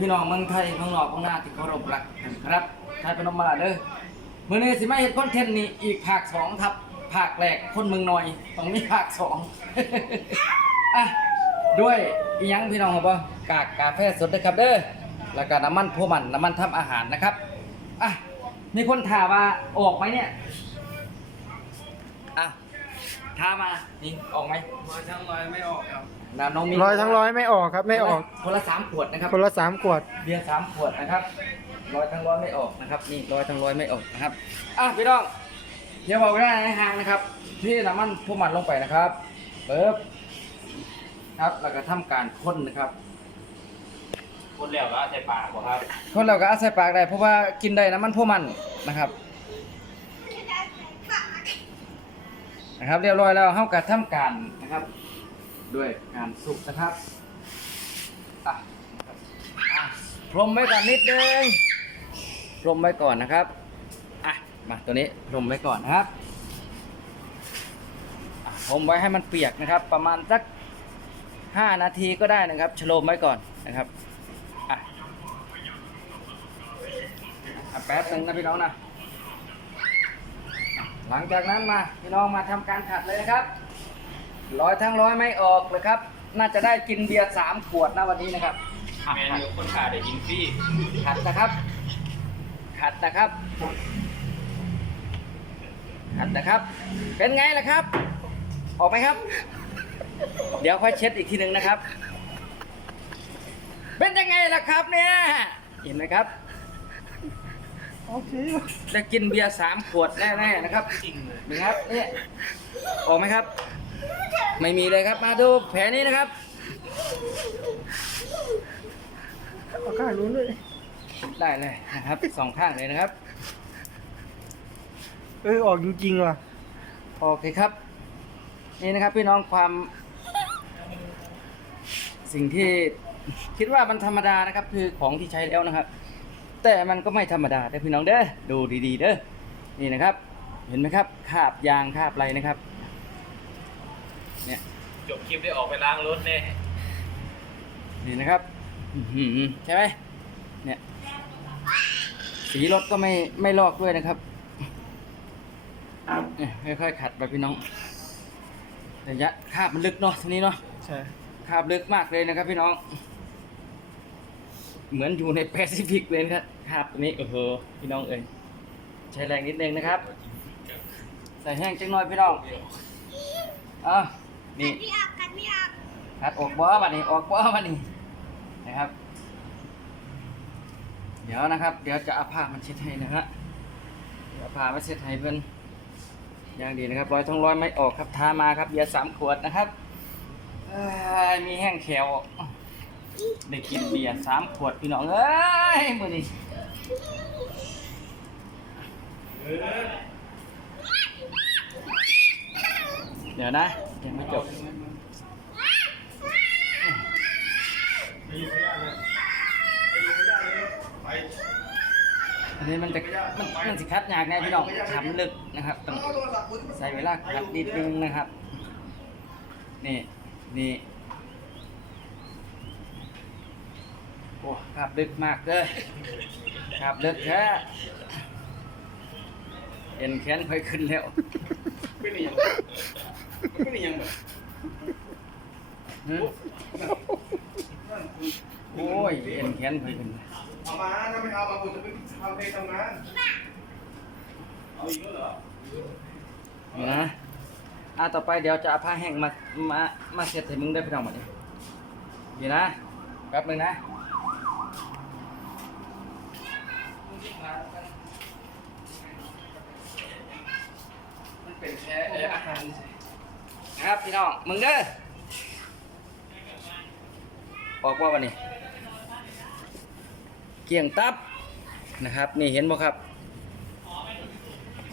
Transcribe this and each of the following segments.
พี่น้องเมืองไทยข้างนอกข้างหน้าที่เคารพรักครับไทยเป็นนมมาเด้อมื้อนี้สิไมาเฮ็ดคอนเทนต์นี้อีกภาคสองครับภาคแรกคนเมืองน้อยต้องมีภาคสองอะด้วยอียังพี่น้องครับบ่กากกาแฟสดนะครับเด้อแล้วก็น้ำมันพวมันน้ำมันทำอาหารนะครับอะมีคนถามว่าออกไหมเนี่ยอะถามมานี่ออกไหมมาทั้งร้อยไม่ออกครับ น้ำน้องมีร้อยทั้งร้อยไม่ออกครับไม่ออก คนละสามขวดนะครับ คนละสามขวด เบียร์สามขวดนะครับร้อยทั้งร้อยไม่ออกนะครับ นี่ร้อยทั้งร้อยไม่ออกนะครับอะพี่น้องเดี๋ยวบอกไว้ในห่างนะครับที่น้ำมันพวกมันลงไปนะครับเบิบครับแล้วก็ทำการค้นนะครับคนแล้วก็ใส่ปากบ่ครับคนเราก็อาศัยปากได้เพราะว่ากินได้น้ำมันพวกมันนะครับนะครับ เรียบร้อยแล้วเฮาก็ทำการนะครับ ด้วยการสุกนะครับอะอะพรมไว้ก่อนนิดนึงพรมไว้ก่อนนะครับอะมาตัวนี้พรมไว้ก่อนนะครับอะพรมไว้ให้มันเปียกนะครับ ประมาณสัก 5 นาทีก็ได้นะครับชโลมไว้ก่อนนะครับอะอะแป๊บนึงนะพี่น้องนะอะหลังจากนั้นมาพี่น้องมาทำการขัดเลยนะครับ ร้อยทั้งร้อยไม่ออกเลยครับ น่าจะได้กินเบียร์สามขวดนะวันนี้นะครับอะแมนขัดยูคนขาได้กินฟรีขัดนะครับขัดนะครับขัดนะครับ เป็นไงล่ะครับ ออกไหมครับ เดี๋ยวค่อยเช็ดอีกทีหนึ่งนะครับ เป็นยังไงล่ะครับเนี่ยเห็นไหมครับโอเคได้กินเบียร์สามขวดแน่ๆนะครับจริงเลยนี่ครับนี่ออกไหมครับ ไม่มีเลยครับมาดูแผลนี้นะครับเอาข้างนู้นด้วยได้เลยนะครับสองข้างเลยนะครับ เออออกจริงๆว่ะโอเคครับ นี่นะครับพี่น้องความ สิ่งที่คิดว่ามันธรรมดานะครับ คือของที่ใช้แล้วนะครับ แต่มันก็ไม่ธรรมดาเด้อพี่น้องเด้อดูดีๆเด้อนี่นะครับ เห็นไหมครับคราบยางคราบอะไรนะครับเนี่ย จบคลิปได้ออกไปล้างรถแน่ นี่นะครับอื้อหือใช่ไหมเนี่ย สีรถก็ไม่ไม่ลอกด้วยนะครับเนี่ยค่อยๆขัดไปพี่น้องระยะคาบมันลึกเนาะทีนี้เนาะใช่คาบลึกมากเลยนะครับ พี่น้อง เหมือนอยู่ในแปซิฟิกเลยนะครับคาบตัวนี้โอ้โหพี่น้องเอ้ยใช้แรงนิดนึงนะครับ ใส่แห้งจังหน่อยพี่น้องอะ นี่กัดไม่ออกกัดไม่ออกคัดออกบ่บัดนี้ออกบ่บัดนี้นะครับ เดี๋ยวนะครับ เดี๋ยวจะเอาผ้ามันเช็ดให้นะฮะเดี๋ยวเอาผ้ามาเช็ดให้เพิ่นอย่างดีนะครับรอยท้องร้อยไม่ออกครับทามาครับเบียร์สามขวดนะครับเอ้ยมีแห้งแขวได้กินเบียร์สามขวดพี่น้องเอ้ยมื้อนี้เดี๋ยวนะ ยังไม่จบอันนี้มันจะมันมันสิคัดยากแน่พี่น้องทำลึกนะครับต้องใช้เวลาคัดนิดนึงนะครับ นี่นี่โอ้ครับลึกมากเลยครับลึกแค่เอ็นแขนค่อยขึ้นแล้วเป็น ยังเป็นยังแบบโอ้ยเอ็นแขนค่อยขึ้นเอามาถ้าไม่เอามาผมจะไปทำเพลงทำงานเอาอีกแล้วเหรอนะอะต่อไปเดี๋ยวจะเอาผ้าแห้งมามามาเช็ดให้มึงได้พี่น้องมาดินี่นะแป๊บนึงนะมันเป็นแค่อาหาร นะครับพี่น้องมึงเด้อออกว่าวันนี้ เกี่ยงตับนะครับ นี่เห็นบ่ครับ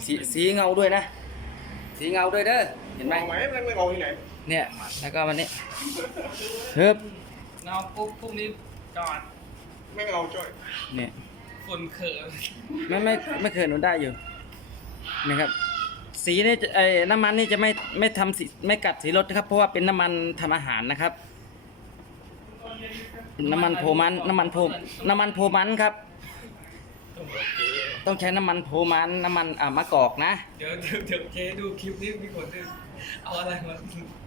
สีสีเงาด้วยนะ สีเงาด้วยเด้อเห็นไหมเอาไหมมันไม่เอาที่ไหนเนี่ยแล้วก็วันนี้ฮึบเงาปุ๊บพรุ่งนี้จอดไม่เอาจ้อยเนี่ยฝุ่นเขินไม่ไม่ไม่เคยหนูได้อยู่นะครับ สีนี่จะไอ้น้ำมันนี่จะไม่ไม่ทำสีไม่กัดสีรถนะครับเพราะว่าเป็นน้ำมันทำอาหารนะครับ น้ำมันโพมันน้ำมันโพน้ำมันโพมันครับ ต้องใช้น้ำมันโพมันน้ำมันอ่ามะกอกนะเดี๋ยวเดี๋ยวเดี๋ยวเจ๊ดูคลิปนี้มีคนนึงเอาอะไรมา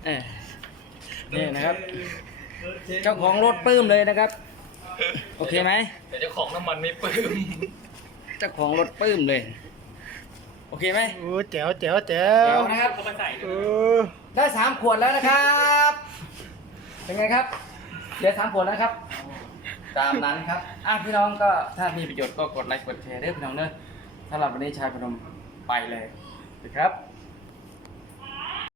เออนี่นะครับ เจ้าของรถปลื้มเลยนะครับ โอเคไหมแต่เจ้าของน้ำมันไม่ปลื้มเจ้าของรถปลื้มเลย โอเคไหมโอ้แจ๋วแจ๋วแจ๋เดี๋ยววนะครับเขามาใส่เออได้สามขวดแล้วนะครับ เป็นไงครับเดี๋ยวสามขวดแล้วครับ ตามนั้นครับอะพี่น้องก็ถ้ามีประโยชน์ก็กดไลค์กดแชร์ด้วยพี่น้องเนอะสำหรับวันนี้ชายพนมไปเลยนะครับ